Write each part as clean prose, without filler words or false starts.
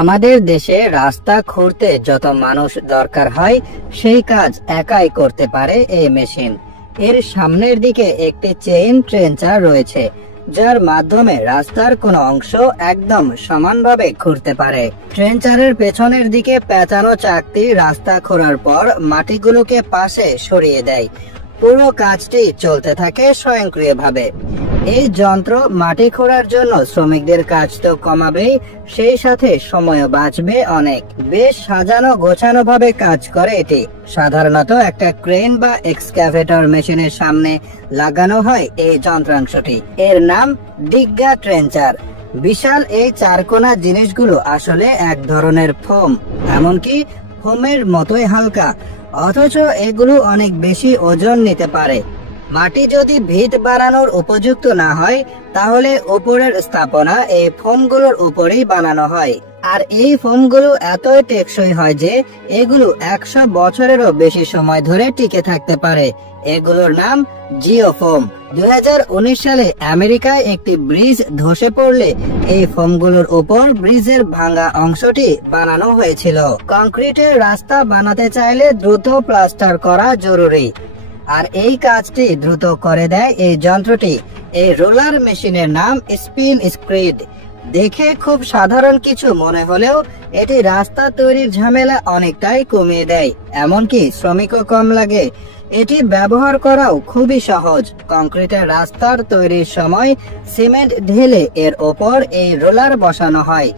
আমাদের দেশে রাস্তা খুঁড়তে যত মানুষ দরকার হয় সেই কাজ একাই করতে পারে এই মেশিন। এর সামনের দিকে একটি চেইন ট্রেঞ্চার রয়েছে, যার মাধ্যমে রাস্তার কোনো অংশ একদম সমানভাবে খুঁড়তে পারে। ট্রেঞ্চারের পেছনের দিকে পেঁচানো চাকতি রাস্তা খোঁড়ার পর মাটিগুলোকে পাশে সরিয়ে দেয়। পুরো কাজটি চলতে থাকে স্বয়ংক্রিয়ভাবে। এই যন্ত্র মাটি খোঁড়ার জন্য শ্রমিকদের কাজ তো কমাবেই, সেই সাথে সময়ও বাঁচবে অনেক। বেশ সাজানো গোছানো ভাবে কাজ করে এটি। সাধারণত একটা ক্রেন বা এক্সক্যাভেটর মেশিনের সামনে লাগানো হয় এই যন্ত্রাংশটি। এর নাম ডিগ্গা ট্রেঞ্চার। বিশাল এই চারকোনা জিনিসগুলো আসলে এক ধরনের ফোম, এমনকি ফোমের মতোই হালকা, অথচ এগুলো অনেক বেশি ওজন নিতে পারে। মাটি যদি ভিত বানানোর উপযুক্ত না হয়, তাহলে উপরের স্থাপনা এই ফোমগুলোর উপরেই বানানো হয়। আর এই ফোমগুলো এতই টেকসই হয় যে এগুলো 100 বছরেরও বেশি সময় ধরে টিকে থাকতে পারে। এগুলোর নাম জিওফোম। 2019 সালে আমেরিকায় একটি ব্রিজ ধসে পড়লে এই ফোমগুলোর উপর ব্রিজের ভাঙা অংশটি বানানো হয়েছিল। কংক্রিটের রাস্তা বানাতে চাইলে দ্রুত প্লাস্টার করা জরুরি, আর এই কাজটি দ্রুত করে দেয় এই যন্ত্রটি। এই রোলার মেশিনের নাম স্পিন স্ক্রিড। দেখে খুব সাধারণ কিছু মনে হলেও এটি রাস্তা তৈরির ঝামেলা অনেকটাই কমিয়ে দেয়, এমনকি শ্রমিকও কম লাগে। এটি ব্যবহার করাও খুবই সহজ। কংক্রিটের রাস্তার তৈরির সময় সিমেন্ট ঢেলে এর ওপর এই রোলার বসানো হয়।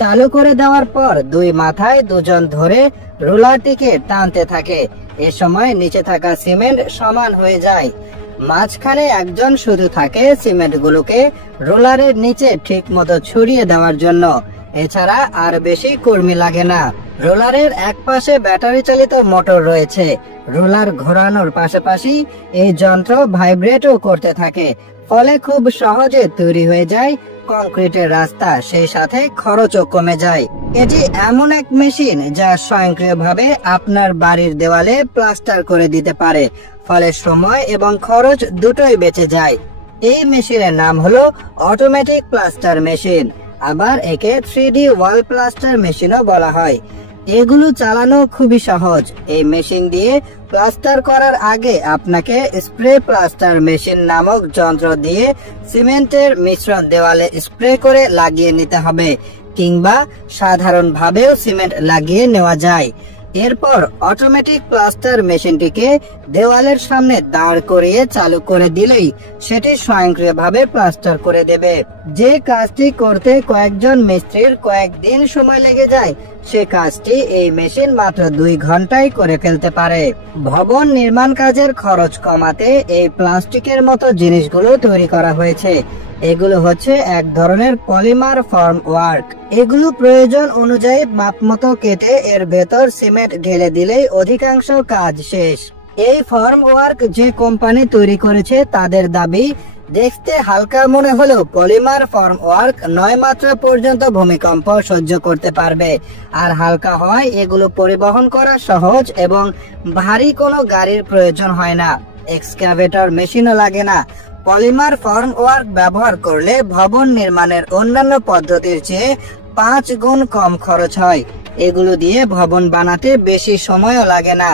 চালু করে দেওয়ার পর দুই মাথায় দুজন ধরে রোলারটিকে টানতে থাকে। এ সময় নিচে থাকা সিমেন্ট সমান হয়ে যায়। মাঝখানে একজন শুধু থাকে সিমেন্টগুলোকে রোলারের নিচে ঠিক মতো ছড়িয়ে দেওয়ার জন্য। এছাড়া আর বেশি কর্মী লাগে না। রোলারের এক পাশে ব্যাটারি চালিত মোটর রয়েছে। রোলার ঘোরানোর পাশাপাশি এই যন্ত্র ভাইব্রেটও করতে থাকে, ফলে খুব সহজে তৈরি হয়ে যায় কংক্রিটের রাস্তা, সেই সাথে খরচও কমে যায়। এটি এমন এক মেশিন যা স্বয়ংক্রিয়ভাবে আপনার বাড়ির দেওয়ালে প্লাস্টার করে দিতে পারে, ফলে সময় এবং খরচ দুটোই বেঁচে যায়। এই মেশিনের নাম হলো অটোমেটিক প্লাস্টার মেশিন। আবার একে 3D ওয়াল প্লাস্টার মেশিনও বলা হয়। এগুলো চালানো খুবই সহজ। এই মেশিন দিয়ে প্লাস্টার করার আগে আপনাকে স্প্রে প্লাস্টার মেশিন নামক যন্ত্র দিয়ে সিমেন্টের মিশ্রণ দেওয়ালে স্প্রে করে লাগিয়ে নিতে হবে, কিংবা সাধারণভাবেও সিমেন্ট লাগিয়ে নেওয়া যায়। এরপর অটোমেটিক প্লাস্টার মেশিনটিকে দেওয়ালের সামনে দাঁড় করিয়ে চালু করে দিলেই সেটি স্বয়ংক্রিয়ভাবে প্লাস্টার করে দেবে। যে কাজটি করতে কয়েকজন মিস্ত্রির কয়েকদিন সময় লেগে যায়, সে কাজটি এই মেশিন মাত্র 2 ঘন্টায় করে ফেলতে পারে। ভবন নির্মাণ কাজের খরচ কমাতে এই প্লাস্টিকের মতো জিনিসগুলো তৈরি করা হয়েছে। এগুলো হচ্ছে এক ধরনের পলিমার ফর্ম ওয়ার্ক। এগুলো প্রয়োজন অনুযায়ী মাপ মতো কেটে এর ভেতর সিমেন্ট ঢেলে দিলেই অধিকাংশ কাজ শেষ। এই ফর্ম ওয়ার্ক যে কোম্পানি তৈরি করেছে তাদের দাবি, দেখতে হালকা মনে হলেও পলিমার ফর্ম ওয়ার্ক 9 মাত্রা পর্যন্ত ভূমিকম্প সহ্য করতে পারবে। আর হালকা হয় এগুলো পরিবহন করা সহজ এবং ভারী কোনো গাড়ির প্রয়োজন হয় না। এক্সক্যাভেটর মেশিনও লাগে না। পলিমার ফর্ম ওয়ার্ক ব্যবহার করলে ভবন নির্মাণের অন্যান্য পদ্ধতির চেয়ে 5 গুণ কম খরচ হয়। এগুলো দিয়ে ভবন বানাতে বেশি সময়ও লাগে না।